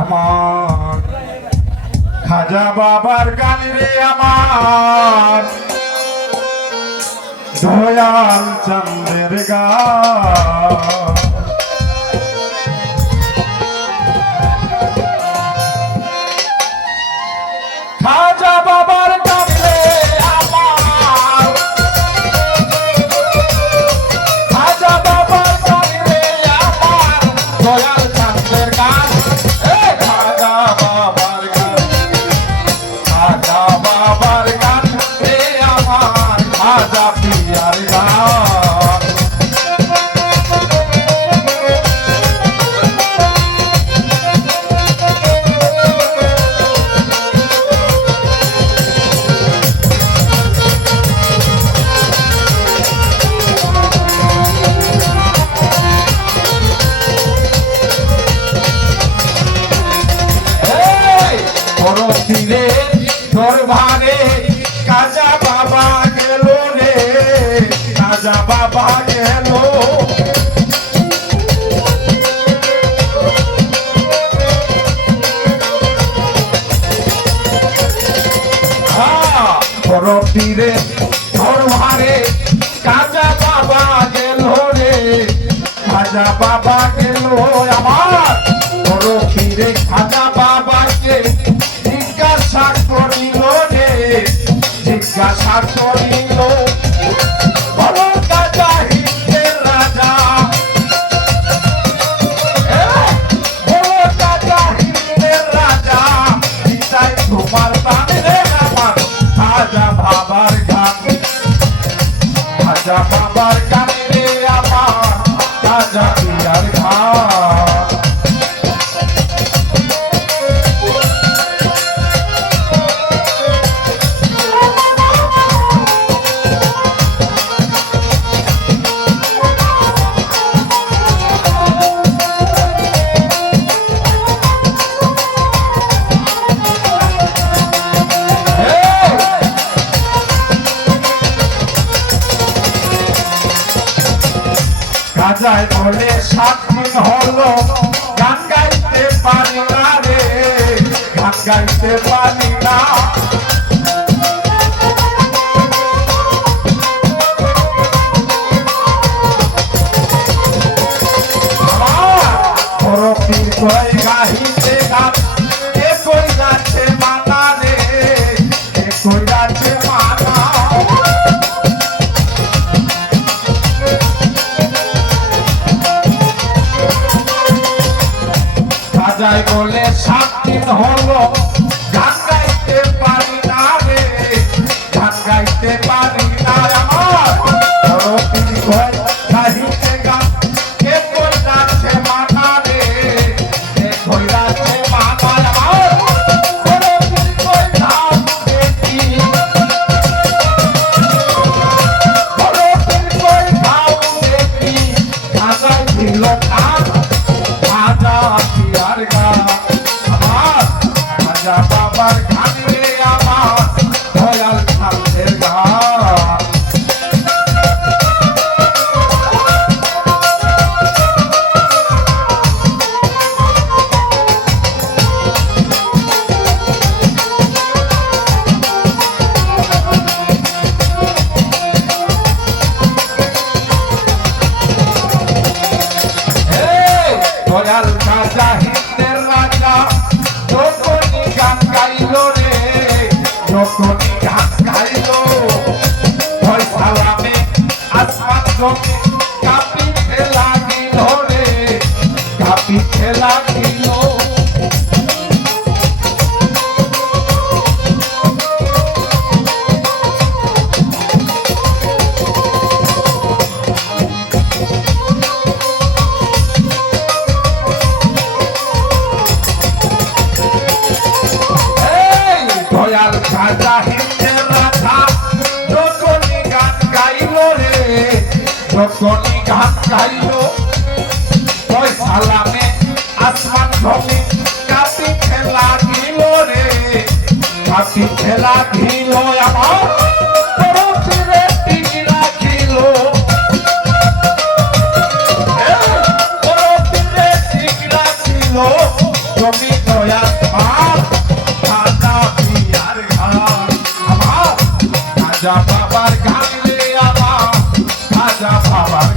আমার খাজা বাবার গান রে আমার দয়াল চন্দ্রের গান খাজা বাবার গান রে আমার খাজা বাবার গান রে আমার দয়াল চন্দ্রের গান খাজা বাবার গান খাজা বাবার গান রে আমার খাজা পিয়ার গান তীরে দরবারে খাজা বাবা গেল রে খাজা বাবা গেল তীরে দরবারে খাজা বাবা গেল রে খাজা বাবা গেল আমার তীরে খাজা বাবাকে জিজ্ঞাসা করিল রে জিজ্ঞাসা করিল বড় রাজা হিন্দের রাজা বড় রাজা হিন্দের রাজা পিতাই তোমার প্রাণ রে আমার খাজা বাবার গান খাজা বাবার গান রে আমার খাজা পিয়ার গান রাজায় বলে 7 দিন হলো গান গাইতে পারি না রে গান গাইতে পারি না পরপীর কয় গাহিতে গান এ কই যাচ্ছে মানা রে এ কই যাচ্ছে মানা রাজায় বলে 7 দিন হলো গান গাইতে পারি না রে গান গাইতে পারি না আমার পরপীর কয় গাহিতে গান কে কই যাচ্ছে মানা রে কে কই যাচ্ছে মানা আমার পরপীর কয় নাম দেখি পরপীর কয় নাম দেখি খাজায় দিল কান খাজা পিয়ার গান আমার খাজা বাবার গান রে আমার দয়াল চন্দ্রের গান দয়াল খাজা হিন্দের রাজা যখনই গান গাইল রে যখনই গান গাইল ভয় সালামে আসমান জমে কাঁপিতে লাগিল রে কাঁপিতে লাগিল দয়াল খাজা হিন্দের রাজা যখনই গান গাইল রে যখনই গান গাইল ভয় সালামে আসমান জমে কাঁপিতে লাগিল রে কাঁপিতে লাগিল আমার পরপীরে টিকি রাখিল খাজা বাবার গান রে আমার খাজা বাবার